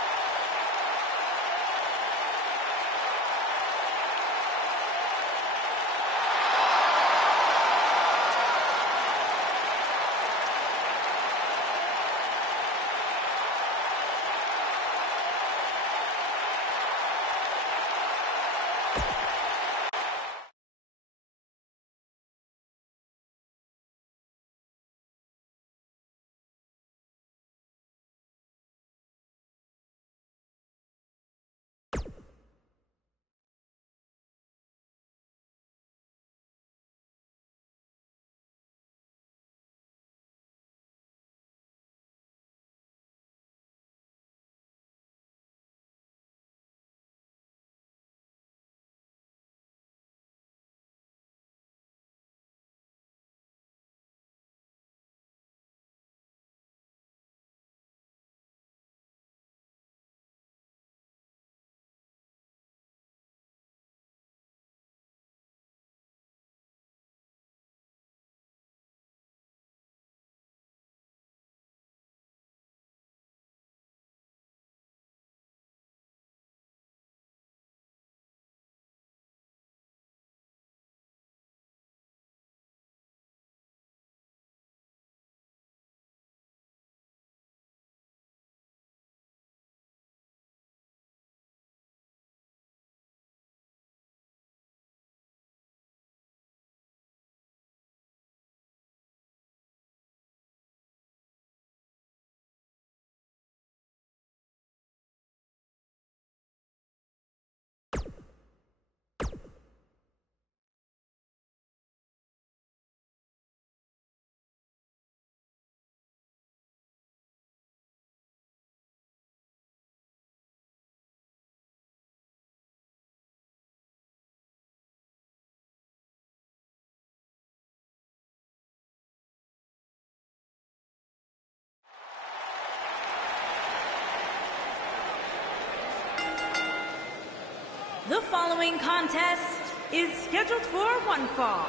The following contest is scheduled for one fall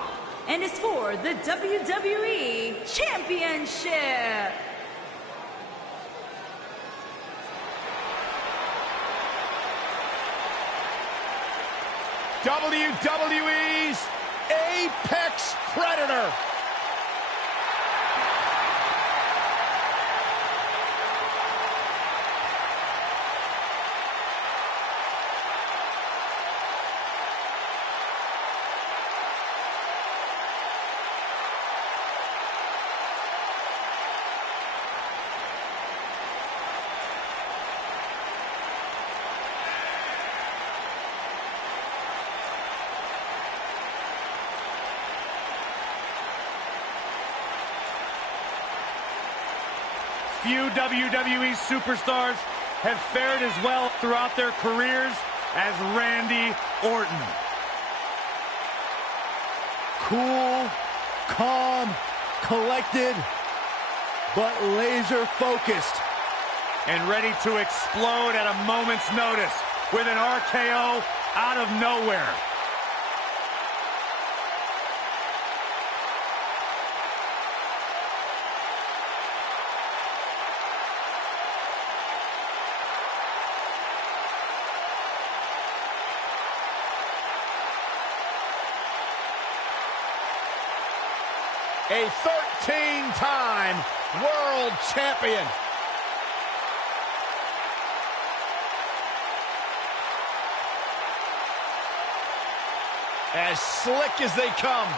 and is for the WWE Championship. WWE's Apex Predator. Few WWE superstars have fared as well throughout their careers as Randy Orton. Cool, calm, collected, but laser focused. And ready to explode at a moment's notice with an RKO out of nowhere. A 13-time world champion. As slick as they come.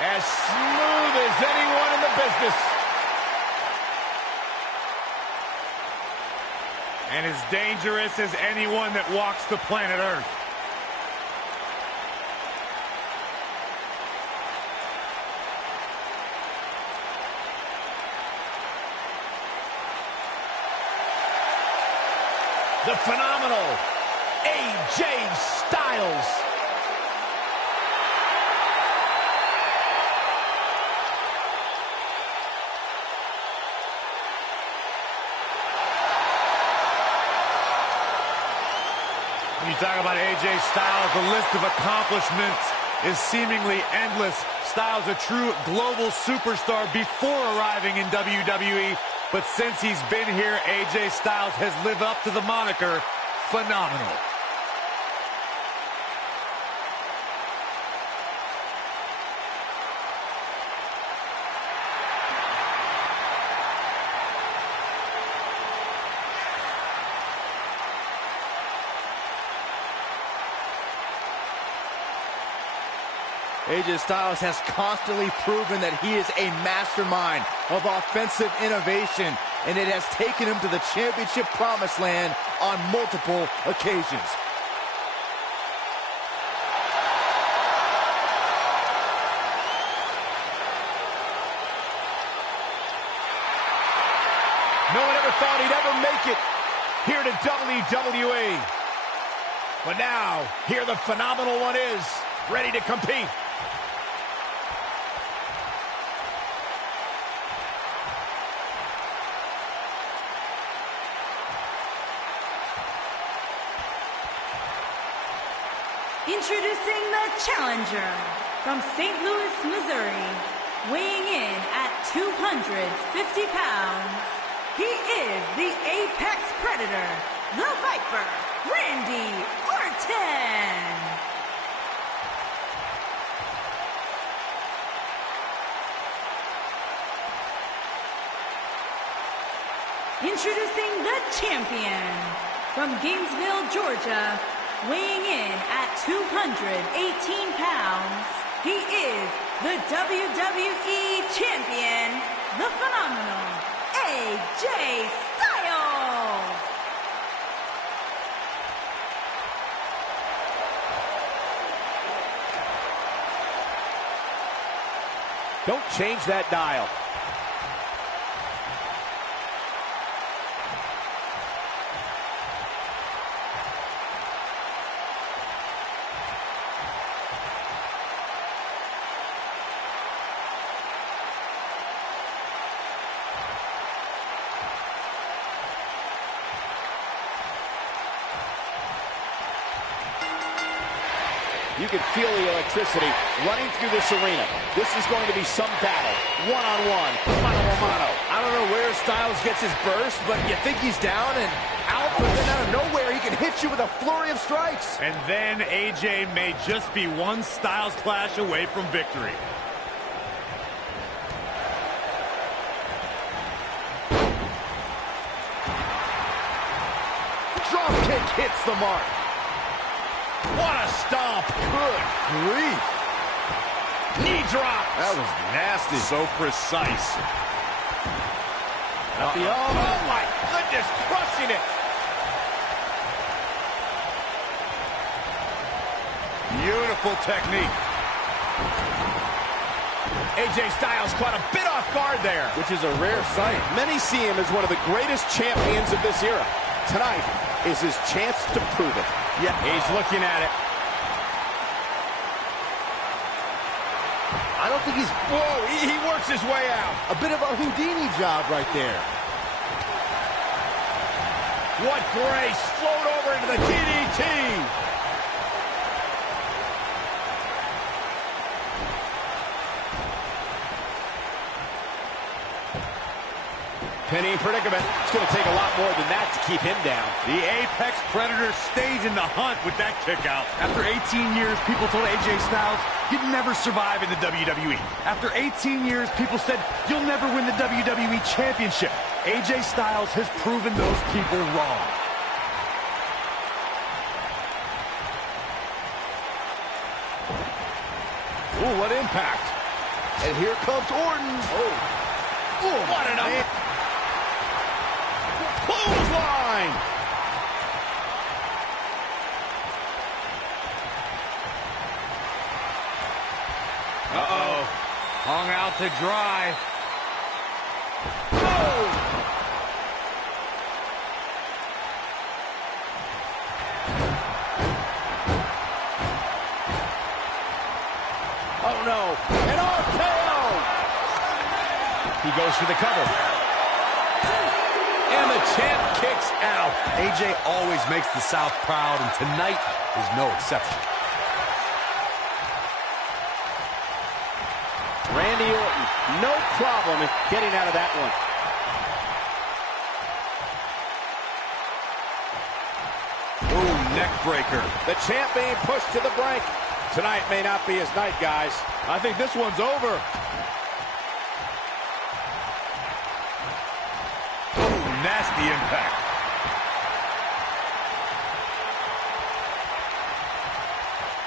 As smooth as anyone in the business. And as dangerous as anyone that walks the planet Earth. The phenomenal AJ Styles. When you talk about AJ Styles, the list of accomplishments is seemingly endless. Styles, a true global superstar before arriving in WWE, but since he's been here, AJ Styles has lived up to the moniker, phenomenal. AJ Styles has constantly proven that he is a mastermind of offensive innovation, and it has taken him to the championship promised land on multiple occasions. No one ever thought he'd ever make it here to WWE. But now, here the phenomenal one is, ready to compete. Introducing the challenger from St. Louis, Missouri, weighing in at 250 pounds. He is the Apex Predator, the Viper, Randy Orton. Introducing the champion from Gainesville, Georgia, weighing in at 218 pounds, he is the WWE Champion, the phenomenal AJ Styles. Don't change that dial. You can feel the electricity running through this arena. This is going to be some battle. One-on-one, mano-a-mano. I don't know where Styles gets his burst, but you think he's down and out, but then out of nowhere, he can hit you with a flurry of strikes. And then AJ may just be one Styles clash away from victory. Drop kick hits the mark. What a stomp. Good grief. Knee drop. That was nasty. So precise. Oh my goodness, crushing it. Beautiful technique. AJ Styles caught a bit off guard there. Which is a rare sight. Many see him as one of the greatest champions of this era. Tonight is his chance to prove it. Yeah, he's looking at it. I don't think he's... Whoa, he works his way out. A bit of a Houdini job right there. What grace. Float over into the DDT. Penny predicament. It's going to take a lot more than that to keep him down. The Apex Predator stays in the hunt with that kick out. After 18 years, people told AJ Styles he'd never survive in the WWE. After 18 years, people said you'll never win the WWE Championship. AJ Styles has proven those people wrong. Ooh, what impact. And here comes Orton. What an clothesline. Hung out to dry. Oh, no. An RKO! He goes for the cover. And the champ kicks out. AJ always makes the South proud, and tonight is no exception. Randy Orton, no problem in getting out of that one. Ooh, neck breaker. The champ being pushed to the brink. Tonight may not be his night, guys. I think this one's over. Ooh, nasty impact.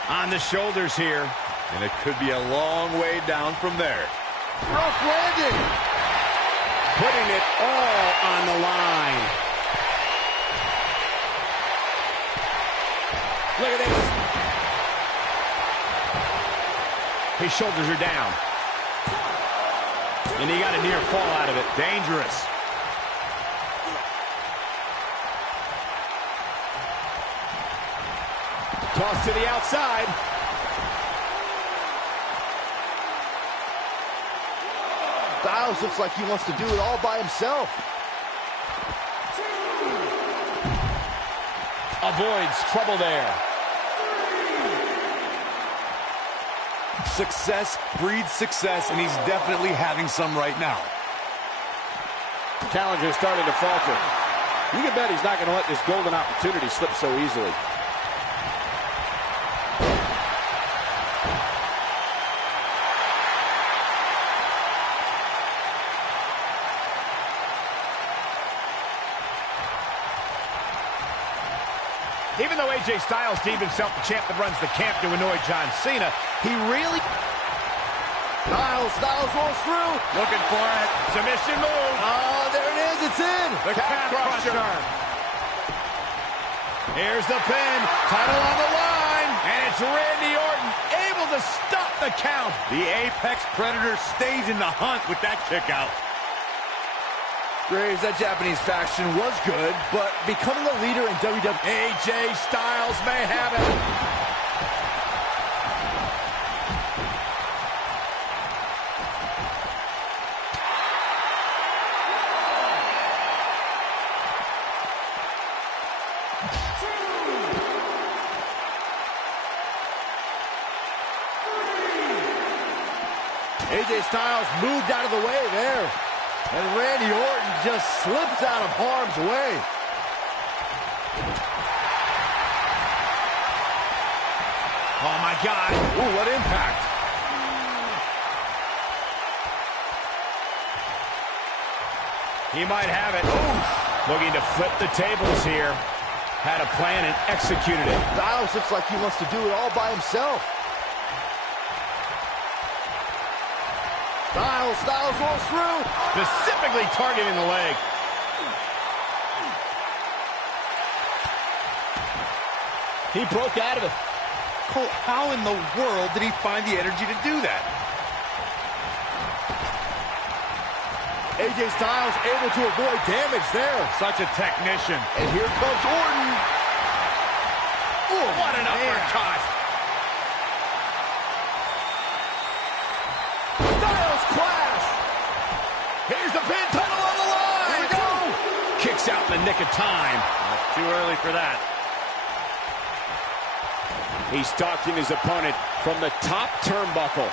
On the shoulders here. And it could be a long way down from there. Rough landing. Putting it all on the line. Look at this. His shoulders are down. And he got a near fall out of it. Dangerous. Toss to the outside. Styles looks like he wants to do it all by himself. Avoids trouble there. Success breeds success, and he's definitely having some right now. Challenger's starting to falter. You can bet he's not going to let this golden opportunity slip so easily. Even though AJ Styles deemed himself the champ that runs the camp to annoy John Cena, he really... Styles rolls through. Looking for it. Submission move. Oh, there it is. It's in. The calf crusher. Here's the pin. Title on the line. And it's Randy Orton able to stop the count. The Apex Predator stays in the hunt with that kick out. Graves, that Japanese faction was good, but becoming a leader in WWE... AJ Styles may have it. AJ Styles moved out of the way there. And Randy Orton just slips out of harm's way. Oh, my God. Ooh, what impact. He might have it. Ooh. Looking to flip the tables here. Had a plan and executed it. Styles looks like he wants to do it all by himself. Styles rolls through. Specifically targeting the leg. He broke out of it. Cole, how in the world did he find the energy to do that? AJ Styles able to avoid damage there. Such a technician. And here comes Orton. Ooh, what an uppercut. Styles clash. Here's the pin, title on the line. Here we go. Kicks out in the nick of time. Too early for that. He's stalking his opponent from the top turnbuckle.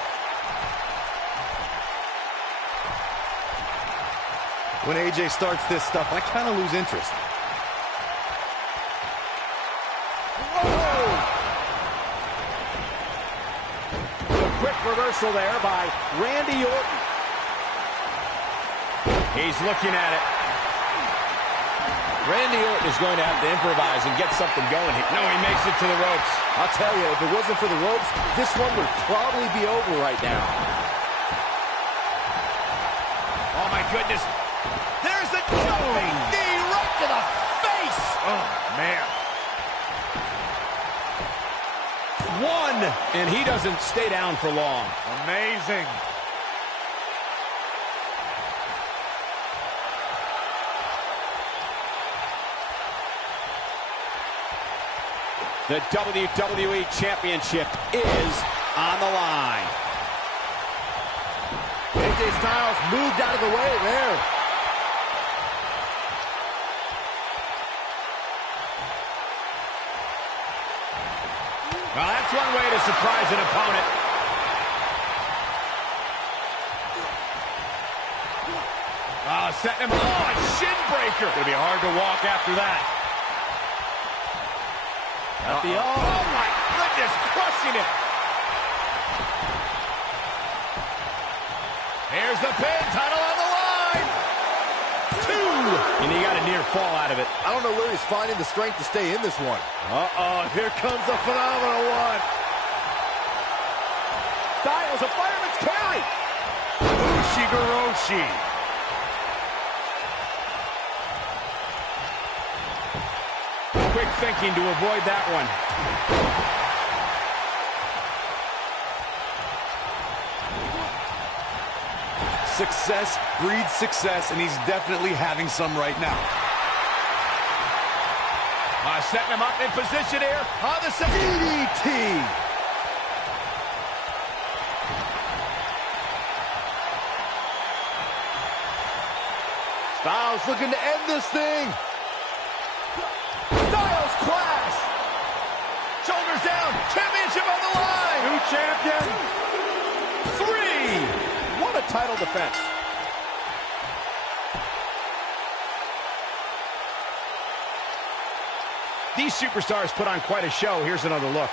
When AJ starts this stuff, I kind of lose interest. A quick reversal there by Randy Orton. He's looking at it. Randy Orton is going to have to improvise and get something going here. No, he makes it to the ropes. I'll tell you, if it wasn't for the ropes, this one would probably be over right now. Oh, my goodness. There's the jumping knee right to the face. Oh, man. One, and he doesn't stay down for long. Amazing. The WWE Championship is on the line. AJ Styles moved out of the way there. Well, that's one way to surprise an opponent. Setting him on, shin breaker. Gonna be hard to walk after that. Oh my goodness, crushing it. Here's the pin, title on the line. 2. And he got a near fall out of it. I don't know where he's finding the strength to stay in this one. Here comes a phenomenal one. Styles, a fireman's carry. Ushigoroshi. Quick thinking to avoid that one. Success breeds success, and he's definitely having some right now. Setting him up in position here on the DDT. Styles looking to end this thing. Styles clash. Shoulders down. Championship on the line. New champion. 3. What a title defense. These superstars put on quite a show. Here's another look.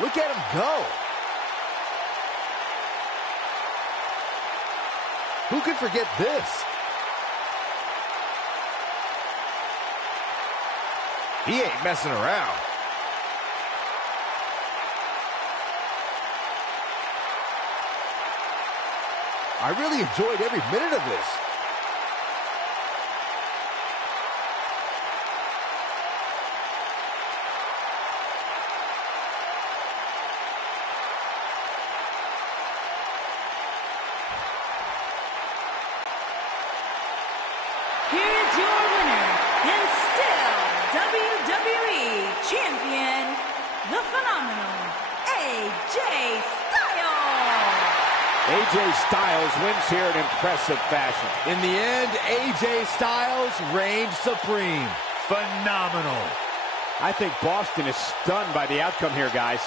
Look at him go. Who could forget this? He ain't messing around. I really enjoyed every minute of this. Here's your winner, and still WWE Champion, the phenomenal AJ Styles. AJ Styles wins here in impressive fashion. In the end, AJ Styles reigned supreme. Phenomenal. I think Boston is stunned by the outcome here, guys.